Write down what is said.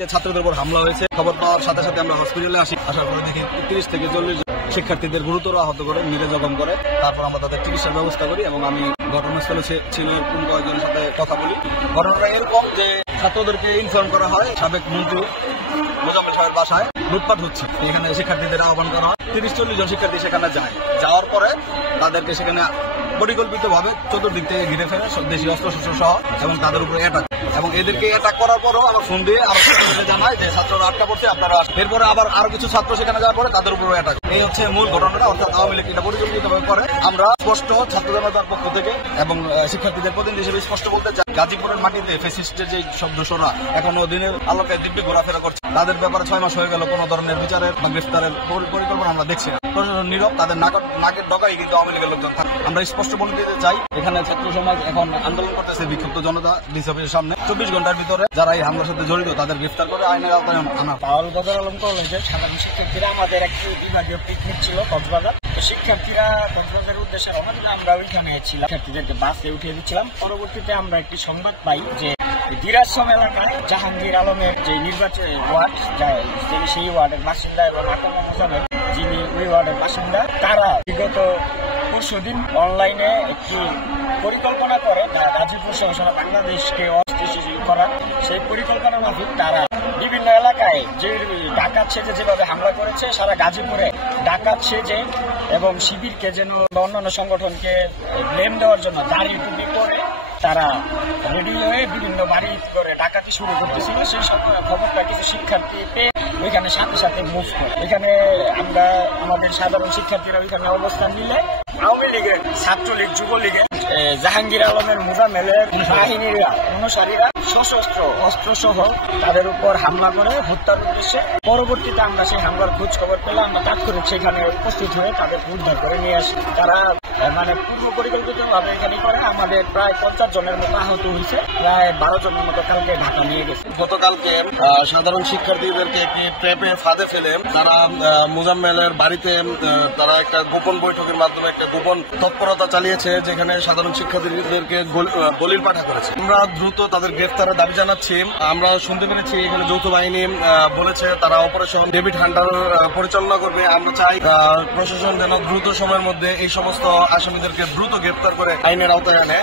ছাত্রদের উপর হামলা হয়েছে। খবর পাওয়ার সাথে সাথে আমরা হসপিটালে আসি। আসার পরে দেখি 30 থেকে 40 শিক্ষার্থীদের গুরুতর আহত করে মেরে জখম করে। তারপর আমরা তাদের চিকিৎসার ব্যবস্থা করি এবং আমি ঘটনাস্থলে ছিল কোন কয়েকজনের সাথে কথা বলি। ঘটনাটা এরকম যে ছাত্রদেরকে ইনফর্ম করা হয় সাবেক মন্ত্রী মোজাম্মেল সাহেবের বাসায় লুটপাট হচ্ছে। এখানে শিক্ষার্থীদের আহ্বান করা হয়। 30-40 জন শিক্ষার্থী সেখানে যায়। যাওয়ার পরে তাদেরকে সেখানে পরিকল্পিতভাবে চতুর্দিক থেকে ঘিরে ফেলে দেশীয় অস্ত্রশস্ত্র সহ এবং তাদের উপরে অ্যাটাক। এবং এদেরকে অ্যাটাক করার পরও আমার ফোন দিয়ে আরো জানায় যে ছাত্ররা আটকা পড়ছে, আপনারা এরপরে আবার আরো কিছু ছাত্র সেখানে যাওয়ার পরে তাদের উপরে অ্যাটাক। এই হচ্ছে মূল ঘটনাটা। অর্থাৎ আওয়ামী লীগ এটা পরিকল্পিতভাবে করে। আমরা স্পষ্ট ছাত্র জনতার পক্ষ থেকে এবং শিক্ষার্থীদের প্রতিনিধি হিসেবে স্পষ্ট বলতে চাই, গাজীপুরের মাটিতে ফ্যাসিস্টের যে সব দোষরা এখনো দিনের আলোকে দিব্যি ঘোরাফেরা করছে। তাদের ব্যাপারে 6 মাস হয়ে গেল কোনো ধরনের বিচারের বা গ্রেফতারের পরিকল্পনা আমরা দেখছি না। প্রশাসন নীরব, তাদের নাকের ডগাই কিন্তু আওয়ামী লীগের লোকজন থাকে। আমরা স্পষ্ট বলে দিতে চাই, এখানে ছাত্র সমাজ এখন আন্দোলন করতেছে বিক্ষুব্ধ জনতা ডিসি অফিসের সামনে। 24 ঘন্টার ভিতরে যারা এই হামলার সাথে জড়িত তাদের গ্রেফতার করে আইনের আওতায় আনা। পাওয়াল বদর আলম কলেজের সাধারণ শিক্ষার্থীরা আমাদের একটি বিভাগীয় পিকনিক ছিল কক্সবাজার। শিক্ষার্থীরা কক্সবাজারের উদ্দেশ্যে রওনা দিলে আমরা ওইখানে ছিলাম, শিক্ষার্থীদেরকে বাসে উঠিয়ে দিচ্ছিলাম। পরবর্তীতে আমরা একটি সংবাদ পাই যে দিরাজসম এলাকায় জাহাঙ্গীর আলমের যে নির্বাচনী ওয়ার্ড, সেই ওয়ার্ডের বাসিন্দা এবং আতঙ্ক মোসামের যিনি ওই ওয়ার্ডের বাসিন্দা, তারা বিগত পরশুদিন অনলাইনে একটি পরিকল্পনা করে গাজীপুর সহ বাংলাদেশকে অস্থিতিশীল করার। সেই পরিকল্পনা মাফিক তারা বিভিন্ন এলাকায় যে ডাকাত সেজে যেভাবে হামলা করেছে, সারা গাজীপুরে ডাকাত সেজে এবং শিবিরকে যেন অন্যান্য সংগঠনকে ব্লেম দেওয়ার জন্য দাঁড়িয়ে টুপি করে তারা রেডি হয়ে বিভিন্ন বাড়ি করে ডাকাতি শুরু করতেছিল। সেই সময় খবরটা কিছু শিক্ষার্থী পেয়ে ওইখানে সাথে সাথে মুভ করে। এখানে আমরা আমাদের সাধারণ শিক্ষার্থীরা ওইখানে অবস্থান নিলে আওয়ামী লীগের, ছাত্রলীগ, যুবলীগের, জাহাঙ্গীর আলমের মোজাম্মেলের বাহিনীরা অনুসারীরা সশস্ত্র অস্ত্র সহ তাদের উপর হামলা করে হত্যার উদ্দেশ্যে। পরবর্তীতে আমরা সেই হামলার খোঁজ খবর পেলে আমরা তাৎক্ষণিক সেখানে উপস্থিত হয়ে তাদের উদ্ধার করে নিয়ে আসি। তারা পূর্ব পরিকল্পিত ভাবে এখানে করে। আমাদের প্রায় 50 জনের মতো আহত হয়েছে, প্রায় 12 জনের মতো কালকে ঢাকা নিয়ে গেছে। গতকালকে সাধারণ শিক্ষার্থীদেরকে একটি ট্র্যাপে ফাঁদে ফেলে তারা মোজাম্মেলের বাড়িতে তারা একটা গোপন বৈঠকের মাধ্যমে একটা গোপন তৎপরতা চালিয়েছে, যেখানে সাধারণ শিক্ষার্থীদেরকে দলিল পাঠা করেছে। আমরা দ্রুত তাদের গ্রেফতারের দাবি জানাচ্ছি। আমরা শুনতে পেরেছি এখানে যৌথ বাহিনী বলেছে তারা অপারেশন ডেভিড হান্টার পরিচালনা করবে। আমরা চাই প্রশাসন যেন দ্রুত সময়ের মধ্যে এই সমস্ত আসামিদেরকে দ্রুত গ্রেফতার করে আইনের আওতায় আনে।